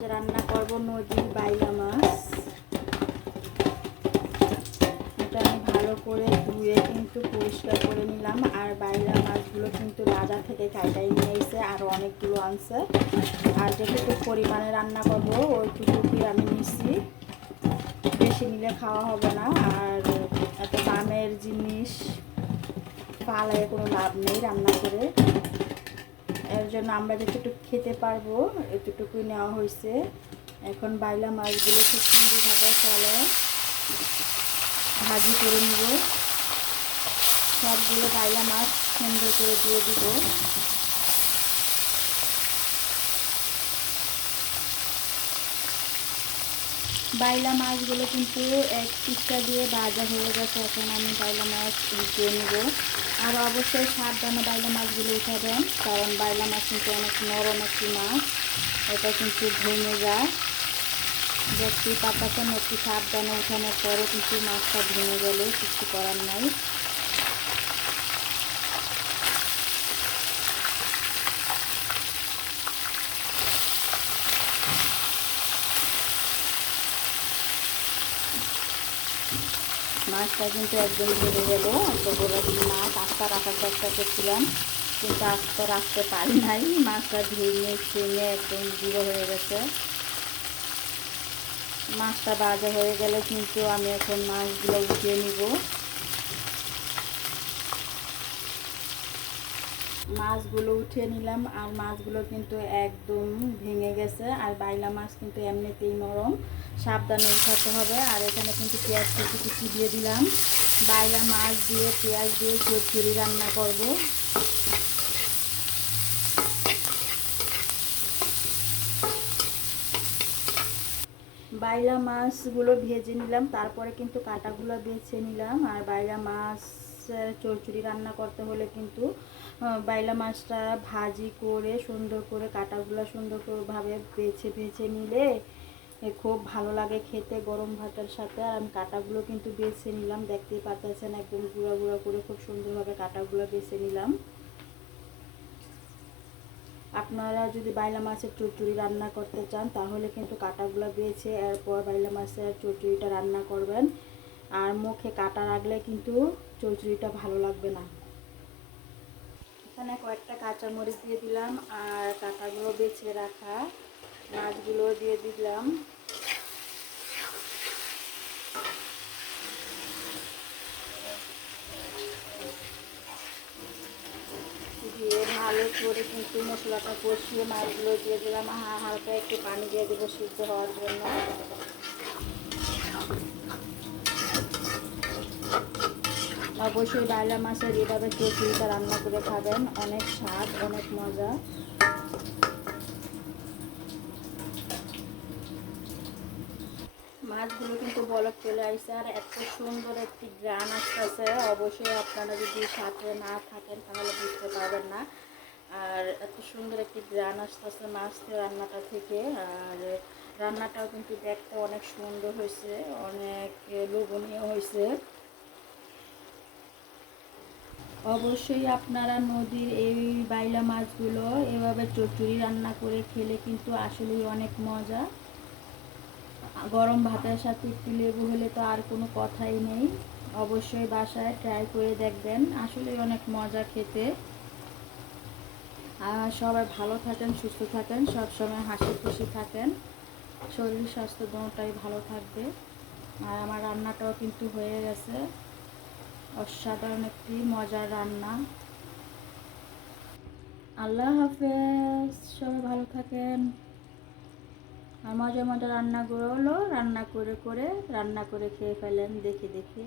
রান্না করব নদীর বাইলা মাছ। এটা আমি ভালো করে ধুয়ে কিন্তু পরিষ্কার করে নিলাম। আর বাইলা মাছগুলো কিন্তু বাজার থেকে কাইটাই নিয়ে এসে আরও অনেকগুলো আনছে। আর যেটুকু পরিমাণে রান্না করব ওইটুকুই আমি নিচ্ছি। বেশি নিলে খাওয়া হবে না। আর এত দামের জিনিস পালায় কোনো লাভ নেই রান্না করে। জন্য আমরা যতটুকু খেতে পারব, এতটুকুই নেওয়া হয়েছে। এখন বাইলা মাছগুলো খুব সুন্দরভাবে চলে। ভাজি করে নিব। সবগুলো বাইলা মাছ সুন্দর করে দিয়ে দিব। বাইলা মাছগুলো কিন্তু এক পিসটা দিয়ে ভাজা হয়ে গেছে। এখন আমি বাইলা মাছ উঠিয়ে নেব। আর অবশ্যই সাবধানে বাইলা মাছগুলো উঠাবেন, কারণ বাইলা মাছ কিন্তু অনেক নরম একটি মাছ। এটা কিন্তু ভেঙে যায়। দেখতেই পাতাছেন একটু সাবধানে উঠানোর পরে কিন্তু মাছটা ভেঙে গেলে কিছু করার নাই। মাছটা কিন্তু একদম ভেঙে গেল। তো বলেছি মাছ আস্তা রাখার চেষ্টা করছিলাম, কিন্তু আস্তে রাখতে পারি নাই। মাছটা ভেঙে নিয়ে একদম জিরো হয়ে গেছে। মাছটা বাজে হয়ে গেলে কিন্তু আমি এখন মাছগুলো উঠিয়ে নিব। মাছগুলো উঠিয়ে নিলাম আর মাছগুলো কিন্তু একদম ভেঙে গেছে আর বাইলা মাছ কিন্তু এমনিতেই নরম। সাবধানে উঠাতে হবে আর এখানে কিন্তু পেঁয়াজ কুচি কুচি দিয়ে দিলাম। বাইলা মাছ দিয়ে, পেঁয়াজ দিয়ে চচ্চড়ি রান্না করব। বাইলা মাছগুলো ভেজে নিলাম, তারপরে কিন্তু কাটাগুলো বেছে নিলাম। আর বাইলা মাছ চচ্চড়ি রান্না করতে হলে কিন্তু বাইলা মাছটা ভাজি করে সুন্দর করে, কাটাগুলো সুন্দর ভাবে বেছে বেছে নিলে খুব ভালো লাগে খেতে গরম ভাতের সাথে। আর আমি কাটাগুলো কিন্তু বেছে নিলাম, দেখতেই পাচ্ছেন একদম গুঁড়া গুঁড়া করে খুব সুন্দরভাবে কাটাগুলো বেছে নিলাম। আপনারা যদি বাইলা মাছের চচ্চড়ি রান্না করতে চান, তাহলে কিন্তু কাটাগুলো বেছে এরপর বাইলা মাছের চচ্চড়িটা রান্না করবেন। আর মুখে কাটা রাখলে কিন্তু চচ্চড়িটা ভালো লাগবে না। এখানে কয়েকটা কাঁচামরিচ দিয়ে দিলাম আর কাঁটাগুলো বেছে রাখা মাছগুলো দিয়ে দিলাম। দিয়ে ভালো করে কিন্তু মশলাটা কষিয়ে মাছগুলো দিয়ে দিলাম। হালকা একটু পানি দিয়ে দেবো সিদ্ধ হওয়ার জন্য। অবশ্যই ডায়লা মাছের এভাবে চচড়িটা রান্না করে খাবেন। অনেক স্বাদ, অনেক মজা। মাছগুলো কিন্তু বলক চলে আসছে আর এত সুন্দর একটি গ্রান আসতেছে। অবশ্যই আপনারা যদি সাথে না থাকেন তাহলে বুঝতে পারবেন না। আর এত সুন্দর একটি গ্রান আসতেছে মাছ রান্নাটা থেকে। আর রান্নাটাও কিন্তু দেখতে অনেক সুন্দর হয়েছে, অনেক লোভনীয় হয়েছে। অবশ্যই আপনারা নদীর এই বাইলা মাছগুলো এভাবে চচড়ি রান্না করে খেলে কিন্তু আসলেই অনেক মজা। গরম ভাতের সাথে একটু লেবু হলে তো আর কোনো কথাই নেই। অবশ্যই বাসায় ট্রাই করে দেখবেন, আসলেই অনেক মজা খেতে। সবাই ভালো থাকেন, সুস্থ থাকেন সবসময় হাসি খুশি থাকেন। শরীর স্বাস্থ্য দুটাই ভালো থাকবে। আর আমার রান্নাটাও কিন্তু হয়ে গেছে। অসাধারণ একটি মজার রান্না। আল্লাহ হাফেজ, সবাই ভালো থাকেন। আর মজার মজার রান্নাগুলো হলো, রান্না করে করে, রান্না করে খেয়ে ফেলেন, দেখে দেখে।